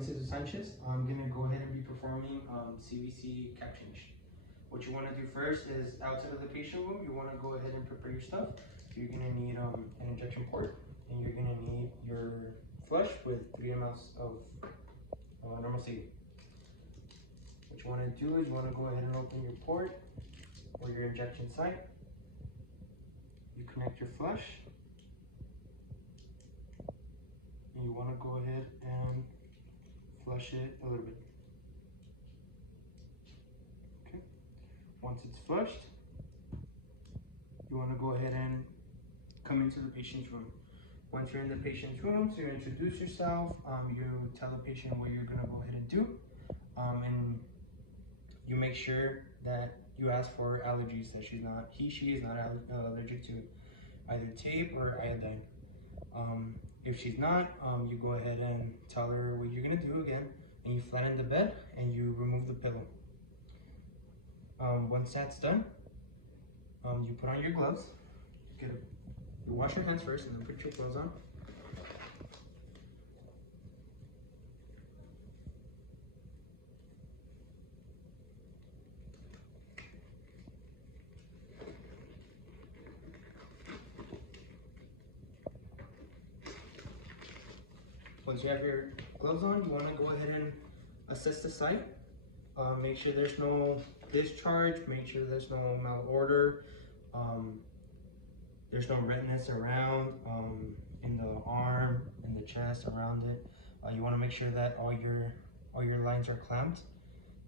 Mrs. Sanchez. I'm gonna go ahead and be performing CVC Cap Change. What you wanna do first is outside of the patient room, you wanna go ahead and prepare your stuff. So you're gonna need an injection port, and you're gonna need your flush with 3 mL of normal saline. What you wanna do is you wanna go ahead and open your port or your injection site. You connect your flush. And you want to go ahead and flush it a little bit. Okay. Once it's flushed, you want to go ahead and come into the patient's room. Once you're in the patient's room, so you introduce yourself, you tell the patient what you're going to go ahead and do, and you make sure that you ask for allergies that she is not allergic to either tape or iodine. If she's not, you go ahead and tell her what you're gonna do again, and you flatten the bed and you remove the pillow. Once that's done, you put on your gloves. You wash your hands first and then put your gloves on. Once you have your gloves on, you want to go ahead and assess the site. Make sure there's no discharge, make sure there's no malodor, there's no redness around in the arm, in the chest, around it. You want to make sure that all your lines are clamped.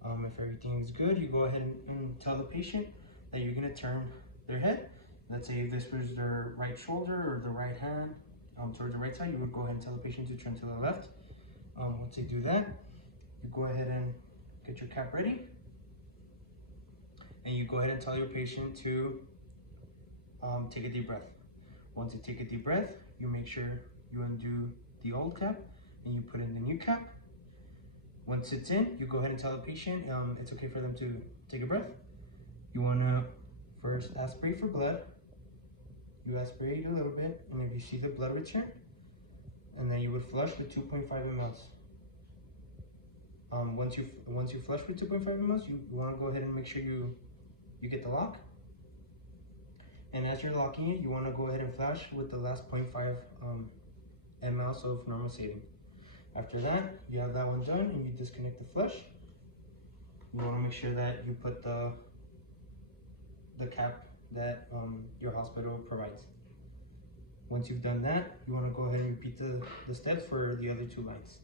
If everything's good, you go ahead and tell the patient that you're going to turn their head. Let's say if this was their right shoulder or the right hand, towards the right side, you would go ahead and tell the patient to turn to the left. Once they do that, you go ahead and get your cap ready, and you go ahead and tell your patient to take a deep breath. Once you take a deep breath, you make sure you undo the old cap and you put in the new cap. Once it's in, you go ahead and tell the patient it's okay for them to take a breath. You want to first aspirate for blood. You aspirate a little bit, and if you see the blood return, and then you would flush with 2.5 mL. Once you flush with 2.5 mL, you want to go ahead and make sure you get the lock. And as you're locking it, you want to go ahead and flush with the last 0.5 mL of normal saline. After that, you have that one done, and you disconnect the flush. You want to make sure that you put the cap that your hospital provides. Once you've done that, you want to go ahead and repeat the steps for the other 2 lines.